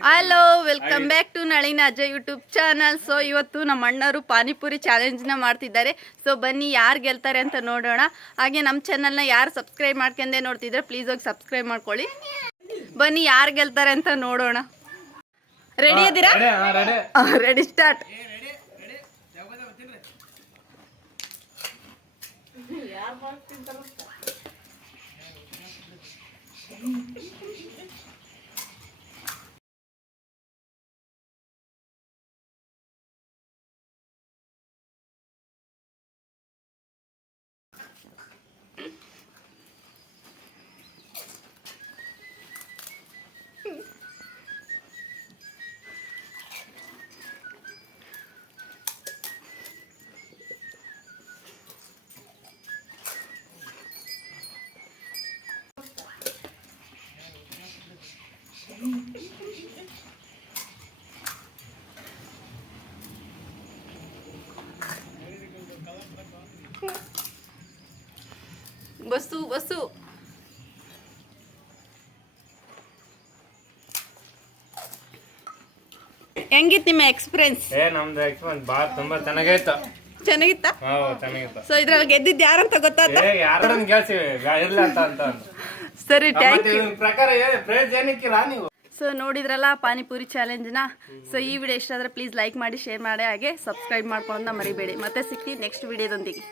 Hello welcome back to Nalina Ajay YouTube channel. So ಇವತ್ತು ನಮ್ಮ ಅಣ್ಣವರು ಪಾನಿಪುರಿ ಚಾಲೆಂಜ್ನ ಮಾಡ್ತಿದ್ದಾರೆ. ಸೊ ಬನ್ನಿ ಯಾರು ಗೆಲ್ತಾರೆ ಅಂತ ನೋಡೋಣ. ಹಾಗೆ ನಮ್ಮ ಚಾನಲ್ನ ಯಾರು ಸಬ್ಸ್ಕ್ರೈಬ್ ಮಾಡ್ಕೊಂಡೆ ನೋಡ್ತಿದ್ರೆ ಪ್ಲೀಸ್ ಹೋಗಿ ಸಬ್ಸ್ಕ್ರೈಬ್ ಮಾಡ್ಕೊಳ್ಳಿ. ಬನ್ನಿ ಯಾರು ಗೆಲ್ತಾರೆ ಅಂತ ನೋಡೋಣ. ರೆಡಿ ಇದ್ದೀರಾ? Ready start. ಬಸ್ಸು ಬಸ್ಸು ಹೆಂಗಿತ್ತು ನಿಮ್ಮ ಎಕ್ಸ್ಪೀರಿಯನ್ಸ್? ನಮ್ದು ಎಕ್ಸ್ಪೀರಿಯನ್ಸ್ ಬಹಳ ತುಂಬಾ ಚೆನ್ನಾಗಿತ್ತು. ಚೆನ್ನಾಗಿತ್ತಾ? ಚೆನ್ನಾಗಿತ್ತು. ಸೊ ಇದ್ರಲ್ಲಿ ಗೆದ್ದಿದ್ದು ಯಾರಂತ ಗೊತ್ತಾಯ್ತಾ? ಯಾರನ್ನ ಗೆಲ್ಸಿವಿ ಇರ್ಲ ಅಂತ ಸರಿ, ಥ್ಯಾಂಕ್ ಯು. ಪ್ರಕಾರ ಪ್ರೈಸ್ ಏನಕ್ಕಿಲ್ಲ ನೀವು. ಸೊ ನೋಡಿದ್ರಲ್ಲ ಪಾನಿಪುರಿ ಚಾಲೆಂಜ್ನ. ಸೊ ಈ ವಿಡಿಯೋ ಇಷ್ಟ ಆದರೆ ಪ್ಲೀಸ್ ಲೈಕ್ ಮಾಡಿ, ಶೇರ್ ಮಾಡಿ, ಹಾಗೆ ಸಬ್ಸ್ಕ್ರೈಬ್ ಮಾಡ್ಕೊಳ್ಳೋದನ್ನ ಮರಿಬೇಡಿ. ಮತ್ತೆ ಸಿಗ್ತೀವಿ ನೆಕ್ಸ್ಟ್ ವಿಡಿಯೋದೊಂದಿಗೆ.